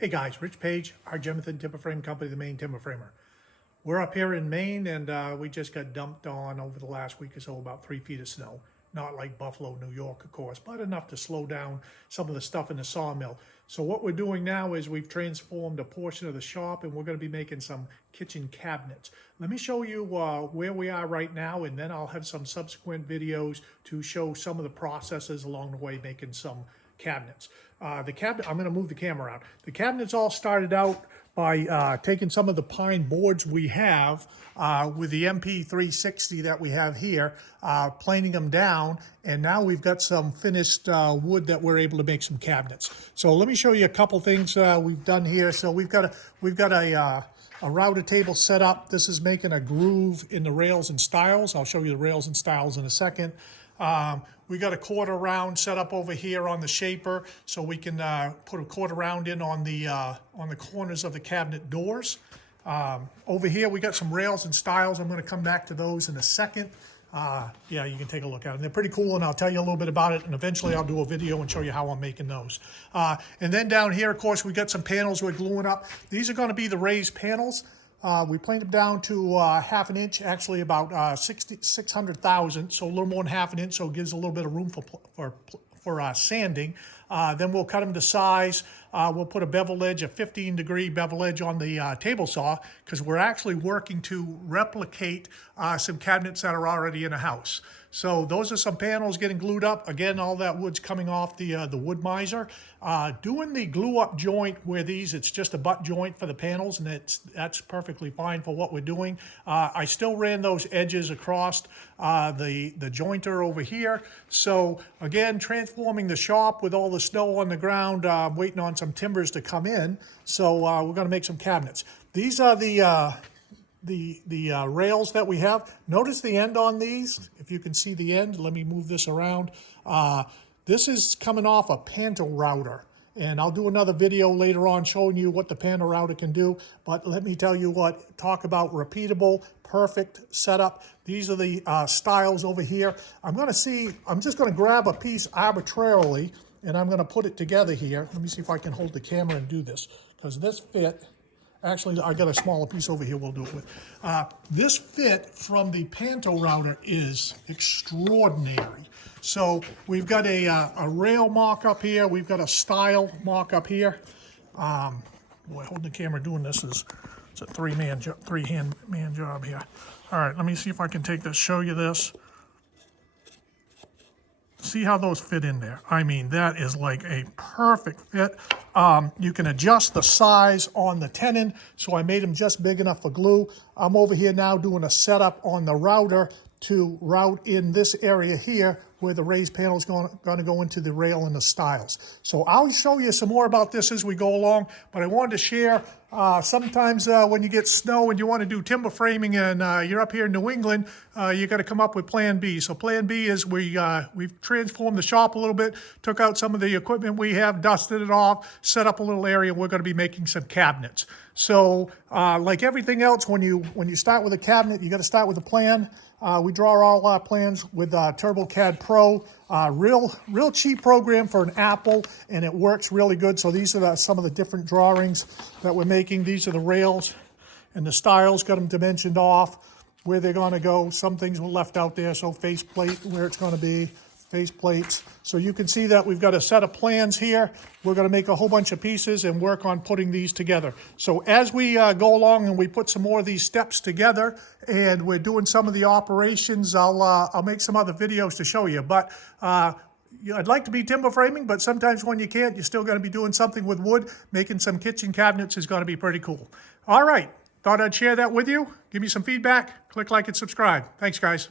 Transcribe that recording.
Hey guys, Rich Page, our Jemison Timber Frame Company, the Maine Timber Framer. We're up here in Maine and we just got dumped on over the last week or so about 3 feet of snow. Not like Buffalo, New York, of course, but enough to slow down some of the stuff in the sawmill. So what we're doing now is we've transformed a portion of the shop and we're going to be making some kitchen cabinets. Let me show you where we are right now, and then I'll have some subsequent videos to show some of the processes along the way making some cabinets. The cabinet, I'm going to move the camera out. The cabinets all started out by taking some of the pine boards we have with the MP360 that we have here, planing them down, and now we've got some finished wood that we're able to make some cabinets. So let me show you a couple things we've done here. So we've got a router table set up. This is making a groove in the rails and stiles. I'll show you the rails and stiles in a second. We got a quarter round set up over here on the shaper, so we can put a quarter round in on the corners of the cabinet doors. Over here we got some rails and stiles. I'm going to come back to those in a second. Yeah, you can take a look at them. They're pretty cool, and I'll tell you a little bit about it, and eventually I'll do a video and show you how I'm making those. And then down here, of course, we got some panels we're gluing up. These are going to be the raised panels. We planed them down to half an inch, actually about 600,000, so a little more than half an inch, so it gives a little bit of room for sanding. Then we'll cut them to size. We'll put a bevel edge, a 15-degree bevel edge on the table saw, because we're actually working to replicate some cabinets that are already in a house. So those are some panels getting glued up. Again, all that wood's coming off the wood miser. Doing the glue up joint where it's just a butt joint for the panels, and that's perfectly fine for what we're doing. I still ran those edges across the jointer over here. So again, transforming the shop with all the snow on the ground, waiting on some timbers to come in. So we're going to make some cabinets. These are the rails that we have. Notice the end on these. If you can see the end, let me move this around. This is coming off a Panto router, and I'll do another video later on showing you what the Panto router can do. But let me tell you what, talk about repeatable, perfect setup. These are the stiles over here. I'm just going to grab a piece arbitrarily, and I'm going to put it together here. Let me see if I can hold the camera and do this, because this fit. Actually, I got a smaller piece over here we'll do it with. This fit from the Panto router is extraordinary. So we've got a rail mock up here. We've got a stile mock up here. Boy, holding the camera doing this it's a three-hand man job here. All right, let me see if I can take this, show you this. See how those fit in there. I mean, that is like a perfect fit. You can adjust the size on the tenon, so I made them just big enough for glue. I'm over here now doing a setup on the router to route in this area here where the raised panel is going to go into the rail and the stiles. So I'll show you some more about this as we go along, but I wanted to share, sometimes when you get snow and you want to do timber framing and you're up here in New England, you got to come up with plan B. So plan B is we've transformed the shop a little bit, took out some of the equipment we have, dusted it off, set up a little area. We're going to be making some cabinets. So like everything else, when you start with a cabinet, you got to start with a plan. We draw all our plans with TurboCAD Pro, real cheap program for an Apple, and it works really good. So these are some of the different drawings that we're making. These are the rails and the stiles, got them dimensioned off, where they're going to go. Some things were left out there, so faceplate, where it's going to be, face plates. So you can see that we've got a set of plans here. We're going to make a whole bunch of pieces and work on putting these together. So as we go along and we put some more of these steps together and we're doing some of the operations, I'll make some other videos to show you. But I'd like to be timber framing, but sometimes when you can't, you're still going to be doing something with wood. Making some kitchen cabinets is going to be pretty cool. All right, thought I'd share that with you. Give me some feedback. Click like and subscribe. Thanks, guys.